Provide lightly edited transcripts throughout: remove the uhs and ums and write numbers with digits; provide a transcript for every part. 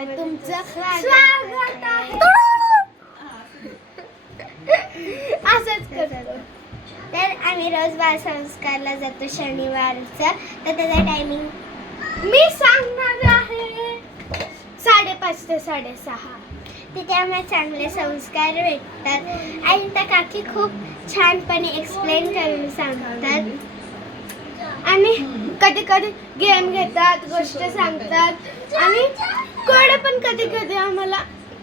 चॅनलमध्ये तुमचं स्वागत आहे. असंच करतो. तर आम्ही रोज बालसंस्कारला जातो शनिवारचं. तर त्याचा टायमिंग मी सांगणार आहे 5:30 ते 6:30. तिथे आम्हाला चांगले संस्कार भेटतात आणि त्या काकी खूप छानपणे एक्सप्लेन करून सांगतात आणि कधी कधी गेम घेतात, गोष्ट सांगतात आणि कोडे पण कधी कधी आम्हाला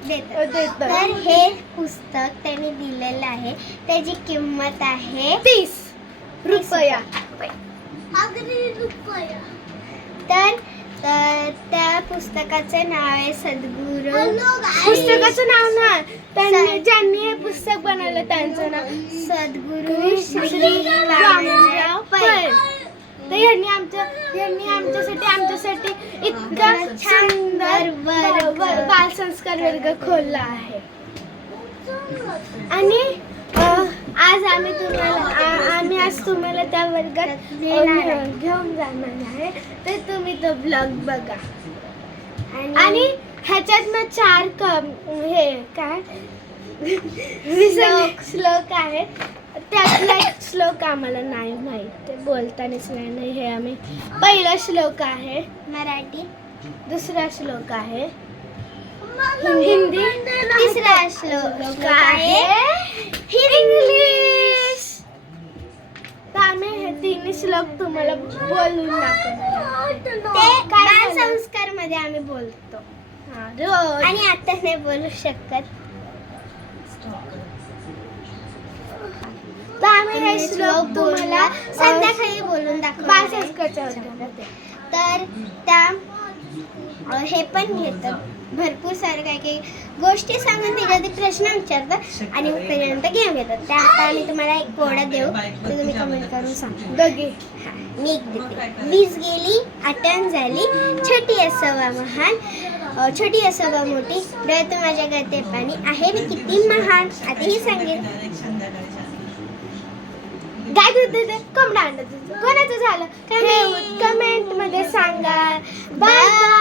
देतात. तर हे पुस्तक त्यांनी दिलेलं आहे. त्याची किंमत आहे 30 रुपया. तर त्या पुस्तकाचं नाव आहे सद्गुरू. पुस्तकाचं नाव ना त्यांनी ज्यांनी हे पुस्तक बनवलं त्यांचं नाव सद्गुरू श्री वामनराव पै. तर यांनी आमच्यासाठी इतका सुंदर बालसंस्कार वर्ग खोलला आहे. आणि आज तुम्हाला त्या वर्गात घेऊन जाणार आहे. तर तुम्ही तो ब्लॉग बघा. आणि ह्याच्यात मग 4 हे काय श्लोक आहेत. त्यातला एक श्लोक आम्हाला नाही माहित, बोलतानाच नाही. हे आम्ही पहिला श्लोक आहे मराठी, दुसरा श्लोक आहे हिंदी, तिसरा श्लोक आहे इंग्लिश. तर आम्ही हे 3 श्लोक तुम्हाला बोलून दाखवणार. ते बाल संस्कार मध्ये आम्ही बोलतो आणि आता नाही बोलू शकत. तर आम्ही हे श्लोक तुम्हाला संध्याकाळी बोलून दाखवणार. तर त्या हे पण घेतात भरपूर सारे काही गोष्टी सांगून त्याच्यात प्रश्न विचारतात आणि पर्यंत गेम घेतात. त्या आता आम्ही तुम्हाला एक कोडा देऊ, तर तुम्ही कमेंट करून सांगा. दोघे मी एक देते. 20 गेली, आठवण झाली, छोटी असवा महान, छोटी असवा मोठी, डोळ्यात माझ्या गळते पाणी, आहे मी किती महान. आताही सांगेल काय दूध कोंबडा अंडा कोणाचं झालं कमेंट मध्ये सांगा. बाय.